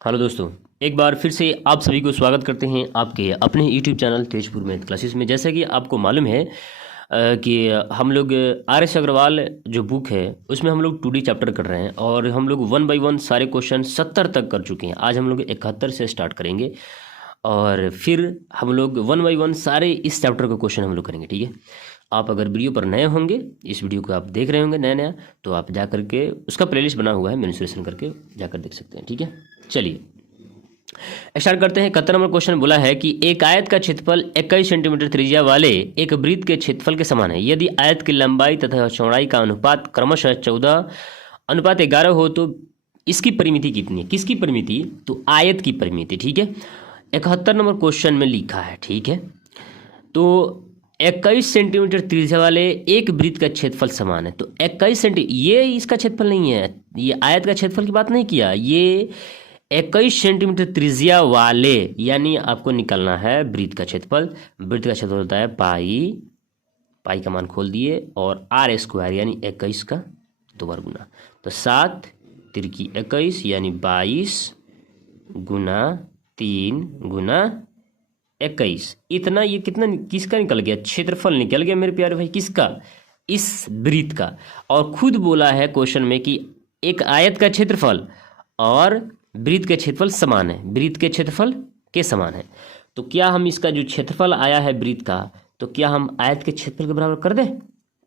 Hello दोस्तों, एक बार फिर से आप सभी को स्वागत करते हैं आपके अपने YouTube channel Tezpur math classes में। जैसा कि आपको मालूम है कि हम लोग आर एस अग्रवाल जो बुक है उसमें हम लोग 2D चैप्टर कर रहे हैं और हम लोग 1 बाय 1 सारे क्वेश्चन 70 तक कर चुके हैं। आज हम लोग 71 से स्टार्ट करेंगे और फिर हम लोग 1 बाय 1 सारे इस चैप्टर का क्वेश्चन हम लोग करेंगे। ठीक है, आप अगर वीडियो पर नए होंगे, इस वीडियो को आप देख रहे होंगे नया तो आप जा करके उसका प्लेलिस्ट बना हुआ है, मेंशुरेशन करके जाकर देख सकते हैं। ठीक है, चलिए स्टार्ट करते हैं। 71 नंबर क्वेश्चन बोला है कि एक आयत का क्षेत्रफल 21 सेंटीमीटर त्रिज्या वाले एक वृत्त के क्षेत्रफल के समान है। यदि आयत की लंबाई तथा चौड़ाई का अनुपात क्रमशः 14:11 हो तो इसकी परिमिति कितनी है? किसकी परिमिति? तो आयत की परिमिति। ठीक है, 71 नंबर क्वेश्चन में लिखा है। ठीक है, तो 21 सेंटीमीटर त्रिज्या वाले एक वृत्त का क्षेत्रफल समान है। तो 21 सेंटीमीटर ये इसका क्षेत्रफल नहीं है, ये आयत का क्षेत्रफल की बात नहीं किया, ये 21 सेंटीमीटर त्रिज्या वाले यानी आपको निकालना है वृत्त का क्षेत्रफल। वृत्त का क्षेत्रफल होता है पाई का मान खोल दिए और आर स्क्वायर यानी 21 का 2 बार गुना, तो 7 तिरकी 21 यानी 22 गुना 3 गुना 21। इतना ये कितना किसका निकल गया? क्षेत्रफल निकल गया मेरे प्यारे भाई। किसका? इस वृत्त का। और खुद बोला है क्वेश्चन में कि एक आयत का क्षेत्रफल और वृत्त के क्षेत्रफल समान है, वृत्त के क्षेत्रफल के समान है। तो क्या हम इसका जो क्षेत्रफल आया है वृत्त का, तो क्या हम आयत के क्षेत्रफल के बराबर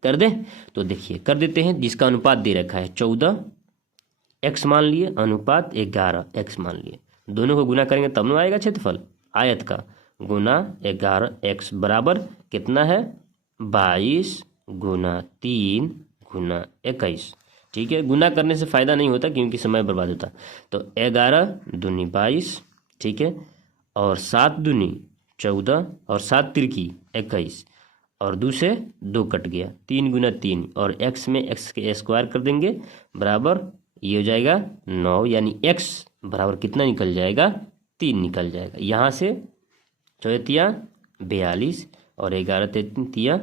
कर दें? तो देखिए कर देते हैं। जिसका अनुपात दे रखा है 14x मान लिए, अनुपात 11x मान लिए, दोनों को गुना करेंगे तब न आएगा क्षेत्रफल। आयत का गुना 11x बराबर कितना है? 22 गुना 3 गुना 21। ठीक है, गुना करने से फ़ायदा नहीं होता क्योंकि समय बर्बाद होता। तो 11 दूनी 22, ठीक है, और 7 दूनी 14 और 7 तिरकी 21 और 2 से 2 कट गया, 3 गुना 3 और x में x के स्क्वायर कर देंगे बराबर ये हो जाएगा 9, यानी x बराबर कितना निकल जाएगा? 3 निकल जाएगा। यहाँ से 4 42 और 11 तिया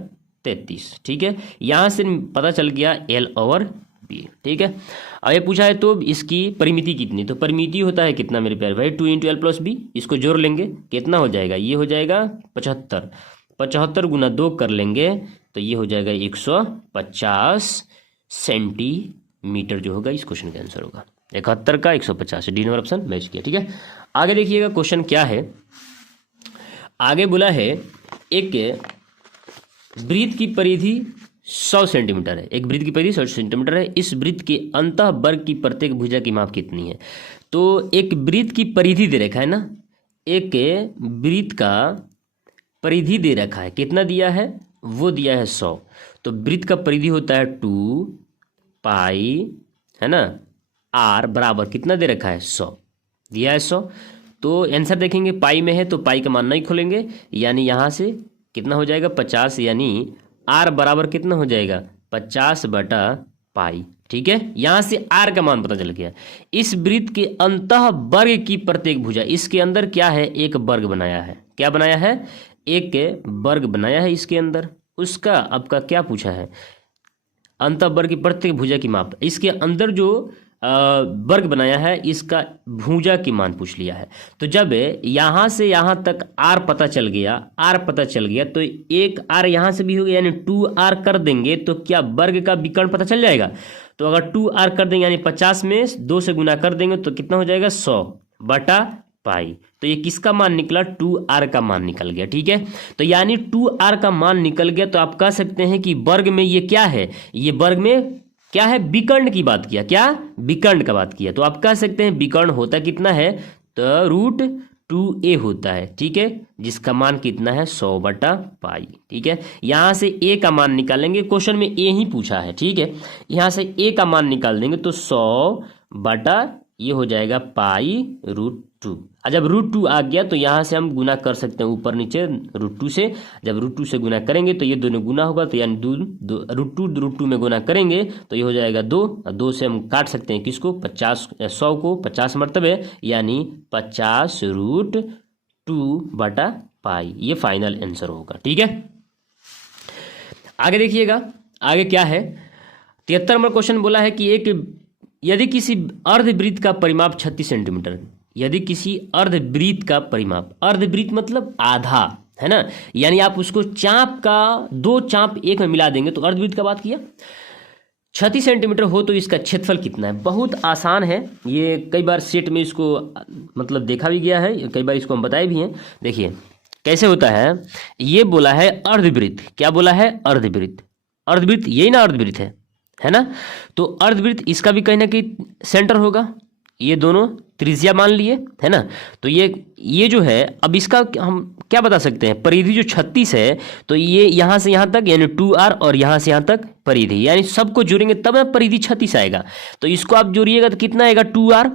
33। ठीक है, यहाँ से पता चल गया L/B। ठीक है, अब ये पूछा है तो इसकी परिमिति कितनी? तो परिमिति होता है कितना मेरे प्यारे भाई? 2 × L+B। इसको जोड़ लेंगे कितना हो जाएगा? ये हो जाएगा 75। 75 गुना 2 कर लेंगे तो ये हो जाएगा 150 सेंटीमीटर जो होगा इस क्वेश्चन का आंसर होगा। 71 का 150, डी नंबर ऑप्शन मैच किया। ठीक है, आगे देखिएगा क्वेश्चन क्या है। आगे बोला है एक वृत्त की परिधि 100 सेंटीमीटर है। एक वृत्त की परिधि 100 सेंटीमीटर है। इस वृत्त के अंतः वर्ग की प्रत्येक भुजा की माप कितनी है? तो एक वृत्त की परिधि दे रखा है ना, एक वृत्त का परिधि दे रखा है। कितना दिया है? वो दिया है 100। तो वृत्त का परिधि होता है 2 पाई, है ना, आर बराबर कितना दे रखा है? 100 दिया है 100। तो आंसर देखेंगे पाई में है तो पाई का मान नहीं खोलेंगे, यानी यहाँ से कितना हो जाएगा? 50, यानी आर बराबर कितना हो जाएगा? 50/पाई। ठीक है, यहाँ से आर का मान पता चल गया। इस वृत्त के अंतः वर्ग की प्रत्येक भुजा, इसके अंदर क्या है? एक वर्ग बनाया है। क्या बनाया है? एक वर्ग बनाया है इसके अंदर। उसका आपका क्या पूछा है? अंतः वर्ग की प्रत्येक भुजा की माप। इसके अंदर जो वर्ग बनाया है इसका भुजा की मान पूछ लिया है। तो जब यहाँ से यहाँ तक आर पता चल गया तो एक आर यहाँ से भी हो गया, यानी 2r कर देंगे तो क्या वर्ग का विकर्ण पता चल जाएगा? तो अगर 2r कर देंगे यानी 50 में 2 से गुना कर देंगे तो कितना हो जाएगा? 100/पाई। तो ये किसका मान निकला? 2r का मान निकल गया। ठीक है, तो यानी 2r का मान निकल गया तो आप कह सकते हैं कि वर्ग में ये क्या है? ये वर्ग में क्या है? विकर्ण की बात किया। क्या? विकर्ण का बात किया। तो आप कह सकते हैं विकर्ण होता कितना है? तो √2a होता है। ठीक है, जिसका मान कितना है? 100/पाई। ठीक है, यहाँ से a का मान निकालेंगे। क्वेश्चन में a ही पूछा है। ठीक है, यहाँ से a का मान निकाल देंगे तो 100 ये हो जाएगा पाई √2। जब √2 आ गया तो यहाँ से हम गुना कर सकते हैं ऊपर नीचे √2 से। जब √2 से गुना करेंगे तो ये दोनों गुना होगा, तो यानी √2 में गुना करेंगे तो ये हो जाएगा 2। 2 से हम काट सकते हैं किसको? 100 को 50 मरतबे, यानी 50√2/पाई। ये फाइनल आंसर होगा। ठीक है, आगे देखिएगा आगे क्या है। 73 नंबर क्वेश्चन बोला है कि यदि किसी अर्धवृत्त का परिमाप 36 सेंटीमीटर, यदि किसी अर्धवृत्त का परिमाप, अर्धवृत्त मतलब आधा, है ना, यानी आप उसको चाप का 2 चाप एक में मिला देंगे तो अर्धवृत्त का बात किया। 36 सेंटीमीटर हो तो इसका क्षेत्रफल कितना है? बहुत आसान है, ये कई बार सेट में इसको मतलब देखा भी गया है, कई बार इसको हम बताए भी हैं। देखिए कैसे होता है, ये बोला है अर्धवृत्त, क्या बोला है? अर्धवृत्त। अर्धवृत्त यही ना अर्धवृत्त है ना, तो अर्धवृत्त इसका भी कहीं ना कहीं सेंटर होगा, ये दोनों त्रिज्या मान लिए, है ना। तो ये जो है, अब इसका हम क्या बता सकते हैं, परिधि जो 36 है तो ये यहाँ से यहाँ तक यानी 2r और यहाँ से यहाँ तक परिधि, यानी सबको जोड़ेंगे तब ना परिधि 36 आएगा। तो इसको आप जोड़िएगा तो कितना आएगा? 2r।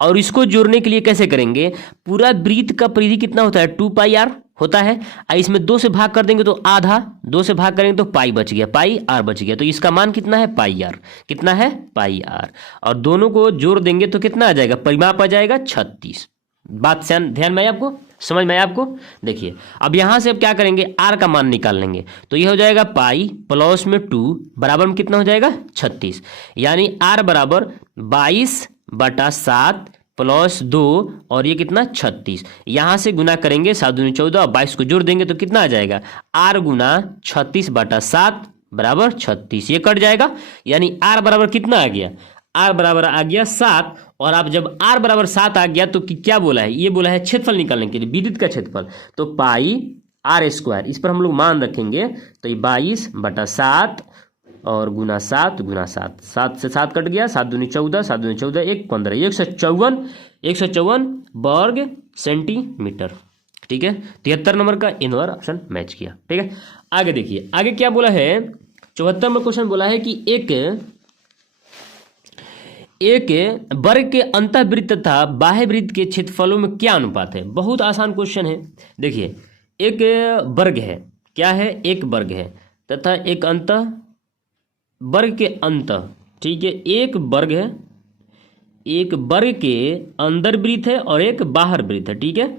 और इसको जोड़ने के लिए कैसे करेंगे, पूरा वृत्त का परिधि कितना होता है? 2πr होता है। इसमें 2 से भाग कर देंगे तो आधा, 2 से भाग करेंगे तो पाई बच गया, पाई आर बच गया। तो इसका मान कितना है? पाई आर। कितना है? पाई आर। और दोनों को जोड़ देंगे तो कितना आ जाएगा? परिमाप आ जाएगा 36। बात ध्यान में आपको, समझ में आया आपको? देखिए अब यहाँ से अब क्या करेंगे, आर का मान निकाल लेंगे। तो ये हो जाएगा पाई प्लस में 2 बराबर में कितना हो जाएगा? 36। यानी आर बराबर 22/7 प्लस 2 और ये कितना? 36। यहाँ से गुना करेंगे, 7 दूनी 14 और 22 को जोड़ देंगे तो कितना आ जाएगा? आर गुना 36/7 बराबर 36। ये कट जाएगा, यानी आर बराबर कितना आ गया? आर बराबर आ गया 7। और आप जब आर बराबर 7 आ गया तो क्या बोला है? ये बोला है क्षेत्रफल निकालने के लिए, विद्युत का क्षेत्रफल। तो पाई आर स्क्वायर, इस पर हम लोग मान रखेंगे तो ये 22/7 और गुना 7 गुना 7, 7 से 7 कट गया, 7 दूनी 14, 7 दूनी 14, 1 15, 154 वर्ग सेंटीमीटर। ठीक है, 73 नंबर का इनवर ऑप्शन मैच किया। ठीक है, आगे देखिए, आगे क्या बोला है? 74 नंबर क्वेश्चन बोला है कि एक वर्ग के अंतःवृत्त तथा बाह्य वृत्त के क्षेत्रफलों में क्या अनुपात है? बहुत आसान क्वेश्चन है। देखिए एक वर्ग है, क्या है? एक वर्ग है तथा एक अंतः वर्ग के अंतः, ठीक है, एक वर्ग है, एक वर्ग के अंदर वृत्त है और एक बाहर वृत्त है। ठीक है,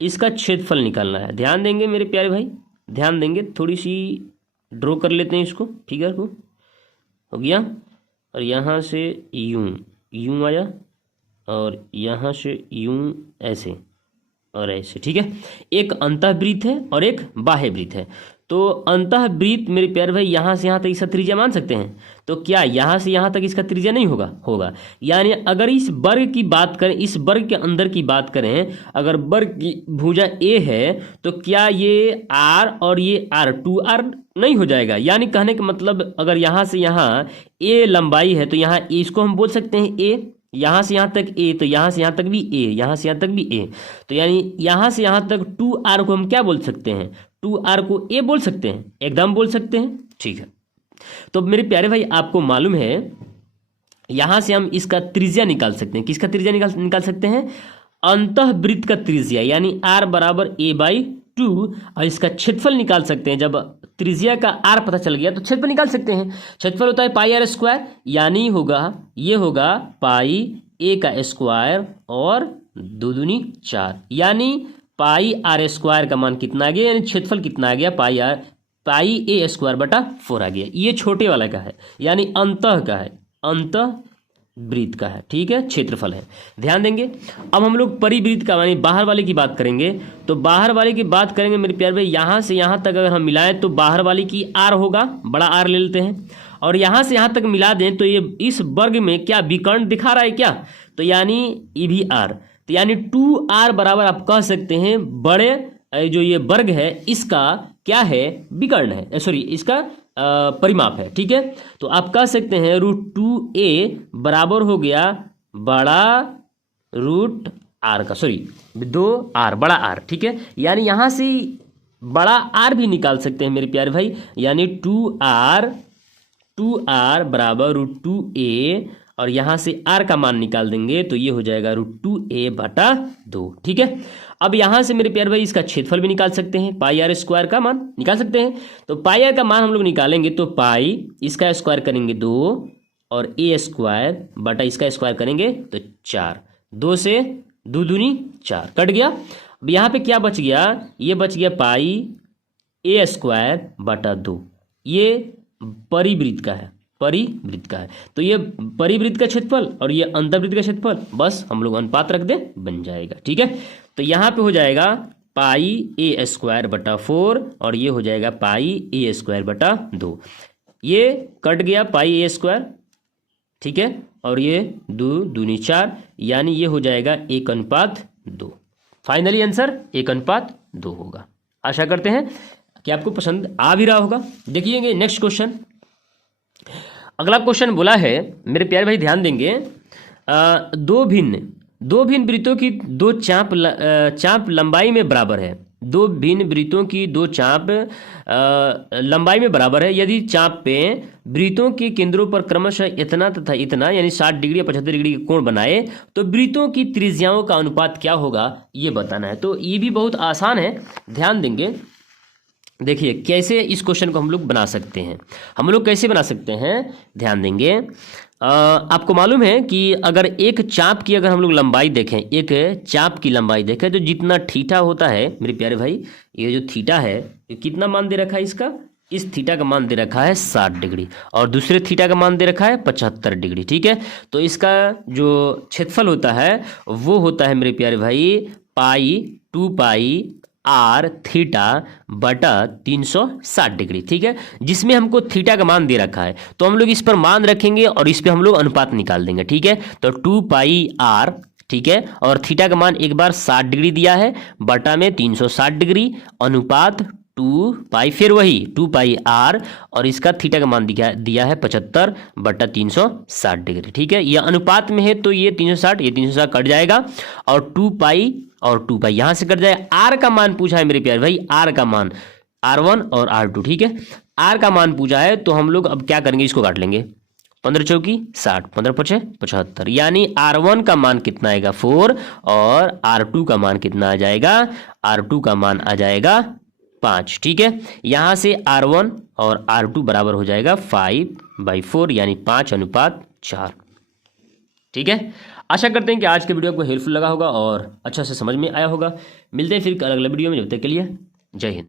इसका क्षेत्रफल निकालना है। ध्यान देंगे मेरे प्यारे भाई, ध्यान देंगे। थोड़ी सी ड्रॉ कर लेते हैं इसको, फिगर को। हो गया, और यहाँ से यूं आया और यहाँ से यूं, ऐसे और ऐसे। ठीक है, एक अंतःवृत्त है और एक बाह्य वृत्त है। तो अंतःवृत्त मेरे प्यारे भाई यहाँ से यहाँ तक इसका त्रिज्या मान सकते हैं। तो क्या यहाँ से यहाँ तक इसका त्रिज्या नहीं होगा? होगा। यानी अगर इस वर्ग की बात करें, इस वर्ग के अंदर की बात करें, अगर वर्ग की भुजा ए है तो क्या ये आर और ये आर 2r नहीं हो जाएगा? यानी कहने का मतलब अगर यहाँ से यहाँ ए लंबाई है तो यहाँ इसको हम बोल सकते हैं ए, यहाँ से यहाँ तक ए, तो यहाँ से यहाँ तक भी ए, यहाँ से यहाँ तक भी ए। तो यानी यहाँ से यहाँ तक 2r को हम क्या बोल सकते हैं? 2r को ए बोल सकते हैं, एकदम बोल सकते हैं। ठीक है, तो मेरे प्यारे भाई आपको मालूम है यहाँ से हम इसका त्रिज्या निकाल सकते हैं। किसका त्रिज्या निकाल सकते हैं? अंतःवृत्त का त्रिज्या, यानी r बराबर a/2। और इसका क्षेत्रफल निकाल सकते हैं। जब त्रिज्या का r पता चल गया तो क्षेत्रफल निकाल सकते हैं। क्षेत्रफल होता है पाई आर स्क्वायर, यानी होगा ये होगा पाई a का स्क्वायर और 2 दूनी 4, यानी पाई आर स्क्वायर का मान कितना आ गया? यानी क्षेत्रफल कितना आ गया? पाई a स्क्वायर बटा 4 आ गया। ये छोटे वाला का है, यानी अंतः का है, अंतः वृत्त का है। ठीक है, क्षेत्रफल है, ध्यान देंगे। अब हम लोग परिवृत्त का यानी बाहर वाले की बात करेंगे। तो बाहर वाले की बात करेंगे मेरे प्यारे भाई, यहाँ से यहाँ तक अगर हम मिलाएं तो बाहर वाले की आर होगा, बड़ा आर ले लेते हैं, और यहाँ से यहाँ तक मिला दें तो ये इस वर्ग में क्या विकर्ण दिखा रहा है क्या? तो यानी ये भी आर, तो यानी 2r बराबर आप कह सकते हैं बड़े जो ये वर्ग है इसका क्या है? विकर्ण है, सॉरी इसका परिमाप है। ठीक है, तो आप कह सकते हैं √2a बराबर हो गया बड़ा √r का, सॉरी 2r, बड़ा आर। ठीक है, यानी यहाँ से बड़ा आर भी निकाल सकते हैं मेरे प्यारे भाई, यानी 2r बराबर √2a, और यहाँ से r का मान निकाल देंगे तो ये हो जाएगा √2a/2। ठीक है, अब यहाँ से मेरे प्यारे भाई इसका क्षेत्रफल भी निकाल सकते हैं, पाई आर स्क्वायर का मान निकाल सकते हैं। तो पाई आर का मान हम लोग निकालेंगे तो पाई इसका स्क्वायर करेंगे 2 और a स्क्वायर बटा इसका स्क्वायर करेंगे तो 4, 2 से 2 दूनी 4 कट गया। अब यहाँ पे क्या बच गया? ये बच गया पाई a स्क्वायर बटा 2, ये परिवृत्त का है। परिवृत्त का है। तो ये परिवृत्त का क्षेत्रफल और ये अंतर्वृत्त का क्षेत्रफल, बस हम लोग अनुपात रख दें, बन जाएगा। ठीक है, तो यहाँ पे हो जाएगा पाई ए स्क्वायर बटा 4 और ये हो जाएगा पाई ए स्क्वायर बटा 2। ये कट गया पाई ए स्क्वायर, ठीक है, और ये 2 दूनी 4, यानी ये हो जाएगा 1:2। फाइनली आंसर 1:2 होगा। आशा करते हैं कि आपको पसंद आ भी रहा होगा। देखिएंगे नेक्स्ट क्वेश्चन। अगला क्वेश्चन बोला है, मेरे प्यारे भाई ध्यान देंगे, दो भिन्न वृत्तों की दो चाप लंबाई में बराबर है। दो भिन्न वृत्तों की दो चाप लंबाई में बराबर है। यदि चाप पे वृत्तों के केंद्रों पर क्रमशः इतना तथा इतना यानी 60 डिग्री या 75 डिग्री के कोण बनाए तो वृत्तों की त्रिज्याओं का अनुपात क्या होगा, ये बताना है। तो ये भी बहुत आसान है, ध्यान देंगे। देखिए कैसे इस क्वेश्चन को हम लोग बना सकते हैं। हम लोग कैसे बना सकते हैं, ध्यान देंगे। आपको मालूम है कि अगर एक चाप की अगर हम लोग लंबाई देखें, एक चाप की लंबाई देखें तो जितना थीटा होता है मेरे प्यारे भाई, ये जो थीटा है ये कितना मान दे रखा है इसका, इस थीटा का मान दे रखा है 60 डिग्री और दूसरे थीटा का मान दे रखा है 75 डिग्री। ठीक है, तो इसका जो क्षेत्रफल होता है वो होता है मेरे प्यारे भाई पाई 2 पाई आर थीटा बटा 360 डिग्री। ठीक है, जिसमें हमको थीटा का मान दे रखा है तो हम लोग इस पर मान रखेंगे और इस पे हम लोग अनुपात निकाल देंगे। ठीक है, तो 2 पाई आर, ठीक है, और थीटा का मान एक बार 60 डिग्री दिया है बटा में 360 डिग्री अनुपात 2 पाई, फिर वही 2 पाई आर और इसका थीटा का मान दिया है 75 बटा 360 डिग्री। ठीक है, यह अनुपात में है तो ये 360 ये 360 कट जाएगा और 2 पाई और 2 पाई यहाँ से कट जाए। आर का मान पूछा है मेरे प्यारे भाई, आर का मान R1 और R2। ठीक है, आर का मान पूछा है तो हम लोग अब क्या करेंगे, इसको काट लेंगे। 15 चौकी 60, 15 पचे 75, यानी R1 का मान कितना आएगा 4 और R2 का मान कितना आ जाएगा, R2 का मान आ जाएगा 5। ठीक है, यहाँ से R1 और R2 बराबर हो जाएगा 5/4 यानी 5:4। ठीक है, आशा करते हैं कि आज के वीडियो आपको हेल्पफुल लगा होगा और अच्छा से समझ में आया होगा। मिलते हैं फिर अगले वीडियो में, जब तक के लिए जय हिंद।